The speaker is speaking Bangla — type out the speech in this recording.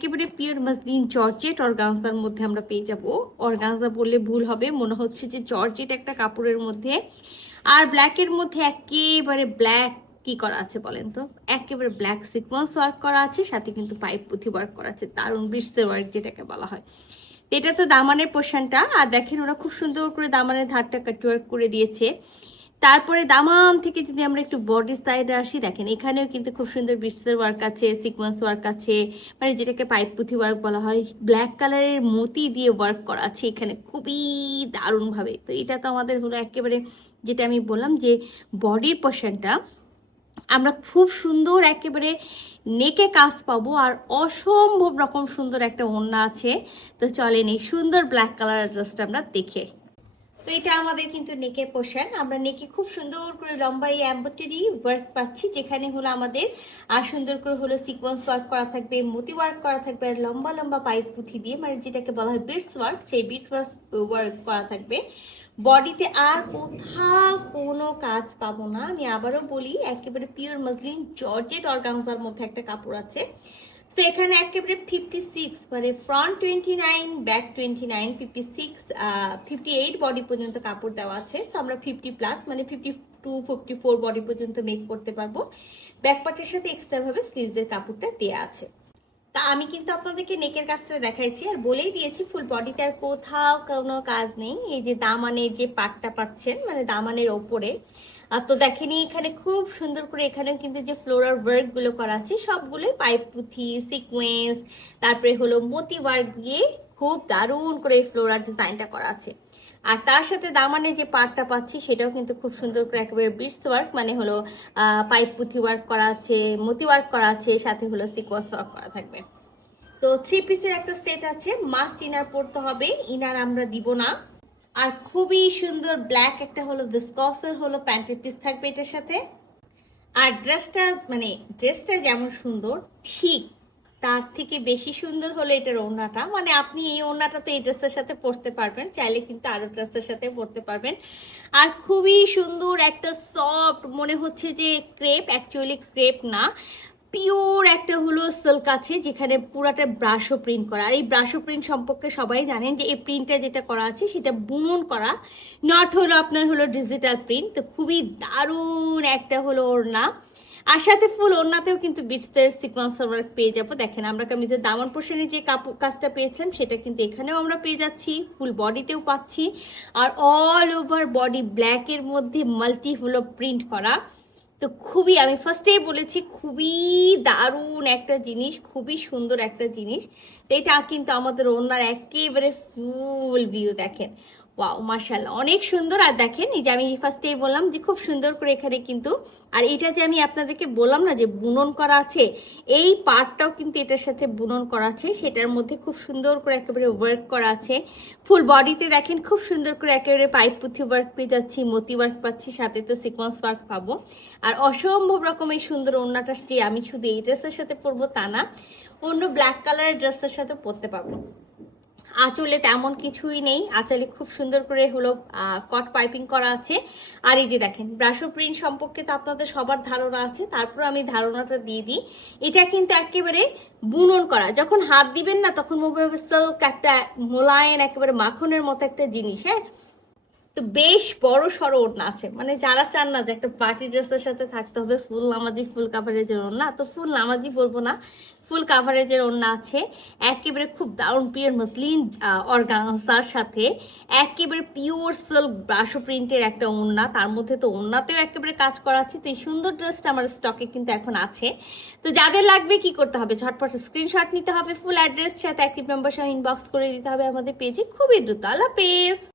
একেবারে পিওর মাসলিন জর্জেট অর্গানজার মধ্যে আমরা পেয়ে যাব। অর্গানজা বললে ভুল হবে, মনে হচ্ছে যে জর্জেট একটা কাপড়ের মধ্যে। আর ব্ল্যাকের মধ্যে একেবারে ব্ল্যাক কি করা আছে বলেন তো, একেবারে ব্ল্যাক সিকোয়েন্স ওয়ার্ক করা আছে, সাথে কিন্তু পাইপ পুঁথি ওয়ার্ক করা আছে, দারুণ ব্রিজের ওয়ার্ক যেটাকে বলা হয়। এটা তো দামানের পোর্শনটা। আর দেখেন ওরা খুব সুন্দর করে দামানের ধারটা কাট ওয়ার্ক করে দিয়েছে। তারপরে দামান থেকে যদি আমরা একটু বডি সাইডে আসি, দেখেন এখানেও কিন্তু খুব সুন্দর ব্রিজের ওয়ার্ক আছে, সিকোয়েন্স ওয়ার্ক আছে, মানে যেটাকে পাইপ পুঁথি ওয়ার্ক বলা হয়। ব্ল্যাক কালারের মতি দিয়ে ওয়ার্ক করা আছে এখানে খুবই দারুণভাবে। তো এটা তো আমাদের হলো একেবারে, যেটা আমি বললাম যে বডির পোর্শনটা আমরা খুব সুন্দর একেবারে নেকে কাজ পাবো। আর অসম্ভব রকম সুন্দর একটা ওড়না আছে। তো চলেন এই সুন্দর ব্ল্যাক কালার ড্রেসটা আমরা দেখে। তো এটা আমাদের কিন্তু নেকের পোর্শন। আমরা নেকে খুব সুন্দর করে লম্বা এই এমব্রয়ডারি ওয়ার্ক পাচ্ছি, যেখানে হলো আমাদের আর সুন্দর করে হলো সিকোয়েন্স ওয়ার্ক করা থাকবে, মতি ওয়ার্ক করা থাকবে, আর লম্বা লম্বা পাইপ পুঁথি দিয়ে, মানে যেটাকে বলা হয় বিটস ওয়ার্ক, সেই বিট ওয়ার্ক করা থাকবে। বডিতে আর কোথাও কোনো কাজ পাবো না। আমি আবারও বলি, একেবারে পিওর মাসলিন জর্জেট অর্গানজার মধ্যে একটা কাপড় আছে। তো এখানে একেবারে 56, মানে ফ্রন্ট 29, ব্যাক 29, 56, 58 বডি পর্যন্ত কাপড় দেওয়া আছে। তো আমরা 50+, মানে 52, 54 বডি পর্যন্ত মেক করতে পারবো। ব্যাক পার্টের সাথে এক্সট্রা ভাবে স্লিভসের কাপড়টা দেওয়া আছে। তা আমি কিন্তু আপনাদেরকে নেকের কাজটা দেখাইছি, আর বলেই দিয়েছি ফুল বডিতে আর কোথাও কোনো কাজ নেই। এই যে দামানের যে পাটটা পাচ্ছেন, মানে দামানের ওপরে, তো দেখেনি এখানে খুব সুন্দর করে এখানেও কিন্তু যে ফ্লোরাল ওয়ার্ক গুলো করা আছে সবগুলোই পাইপ পুঁথি, সিকোয়েন্স, তারপরে হলো মতি ওয়ার্ক দিয়ে খুব দারুণ করে এই ফ্লোরাল ডিজাইনটা করা আছে। আর তার সাথে দামানের যে পার্টটা পাচ্ছি সেটাও কিন্তু খুব সুন্দর করে একেবারে বিটস ওয়ার্ক, মানে হলো পাইপ পুঁথি ওয়ার্ক করা আছে, মতি ওয়ার্ক করা আছে, সাথে হলো সিকোয়েন্স ওয়ার্ক করা থাকবে। তো 3 পিসের একটা সেট আছে, মাস্ট ইনার পড়তে হবে, ইনার আমরা দিব না। আর খুবই সুন্দর ব্ল্যাক একটা হলো ভিসকসের হলো প্যান্টের পিস থাকবে এটার সাথে। আর ড্রেসটা যেমন সুন্দর, ঠিক তার থেকে বেশি সুন্দর হলো এটার ওড়নাটা। মানে আপনি এই ওড়নাটা তো এই ড্রেসের সাথে পরতে পারবেন, চাইলে কিন্তু আরো ড্রেসের সাথে পরতে পারবেন। আর খুবই সুন্দর একটা সফট, মনে হচ্ছে যে ক্রেপ, অ্যাকচুয়ালি ক্রেপ না, পিওর একটা হলো সিল্ক আছে, যেখানে পুরাটা ব্রাশো প্রিন্ট করা। আর এই ব্রাশো প্রিন্ট সম্পর্কে সবাই জানেন যে এই প্রিন্টটা যেটা করা আছে সেটা বুনন করা, নট হলো আপনার হলো ডিজিটাল প্রিন্ট। তো খুবই দারুণ একটা হলো ওড়না। আর সাথে ফুল ওড়নাতেও কিন্তু বিটসের সিকোয়েন্স ওয়ার্ক পেয়ে যাবো। দেখেন আমরা কামিজের দামান পোর্শনে যে কাজটা পেয়েছেন সেটা কিন্তু এখানেও আমরা পেয়ে যাচ্ছি, ফুল বডিতেও পাচ্ছি। আর অল ওভার বডি ব্ল্যাকের মধ্যে মাল্টি হলো প্রিন্ট করা। তো খুবই, আমি ফার্স্টেই বলেছি, খুবই দারুণ একটা জিনিস, খুবই সুন্দর একটা জিনিস। তো এটা কিন্তু আমাদের ওনার একেবারে ফুল ভিউ দেখেন, ওয়াও মাশাআল্লাহ অনেক সুন্দর। আর দেখেন এই যে আমি ফার্স্টেই বললাম যে খুব সুন্দর করে এখানে কিন্তু, আর এটা যে আমি আপনাদেরকে বললাম না যে বুনন করা আছে, এই পার্টটাও কিন্তু এটার সাথে বুনন করা আছে, সেটার মধ্যে খুব সুন্দর করে একেবারে ওয়ার্ক করা আছে। ফুল বডিতে দেখেন খুব সুন্দর করে একেবারে পাইপ পুঁথি ওয়ার্ক পেয়ে যাচ্ছি, মতি ওয়ার্ক পাচ্ছি, সাথে তো সিকোয়েন্স ওয়ার্ক পাবো। আর অসম্ভব রকমের সুন্দর ওড়নাটা, আমি শুধু এই ড্রেসের সাথে পরবো তা না, অন্য ব্ল্যাক কালারের ড্রেসের সাথে পরতে পারবো। আঁচলে তেমন কিছুই নেই, আঁচলে খুব সুন্দর করে হলো কট পাইপিং করা আছে। আর এই যে দেখেন ব্রাশো প্রিন্ট সম্পর্কে তো আপনাদের সবার ধারণা আছে, তারপর আমি ধারণাটা দিয়ে দিই। এটা কিন্তু একেবারে বুনন করা, যখন হাত দিবেন না তখন মনে হবে সিল্ক, একটা মোলায়েম একেবারে মাখনের মতো একটা জিনিস। হ্যাঁ, তো বেশ বড় সড়ো ওড়না আছে, মানে যারা চান না যে একটা পার্টি ড্রেসের সাথে থাকতে হবে ফুল নামাজি, ফুল কাভারেজের ওড়না, তো ফুল নামাজি বলবো না, ফুল কাভারেজের ওড়না আছে। একেবারে খুব দারুণ পিওর মসলিন অর্গানজার সাথে একেবারে পিওর সিল্ক ব্রাশো প্রিন্টের একটা ওড়না, তার মধ্যে তো ওড়নাতেও একেবারে কাজ করা আছে। তো এই সুন্দর ড্রেসটা আমার স্টকে কিন্তু এখন আছে। তো যাদের লাগবে কি করতে হবে, ঝটপট স্ক্রিনশট নিতে হবে, ফুল অ্যাড্রেস সাথে অ্যাক্টিভ নাম্বার সহ ইনবক্স করে দিতে হবে আমাদের পেজে, খুবই দ্রুত। আল্লাহ হাফেজ।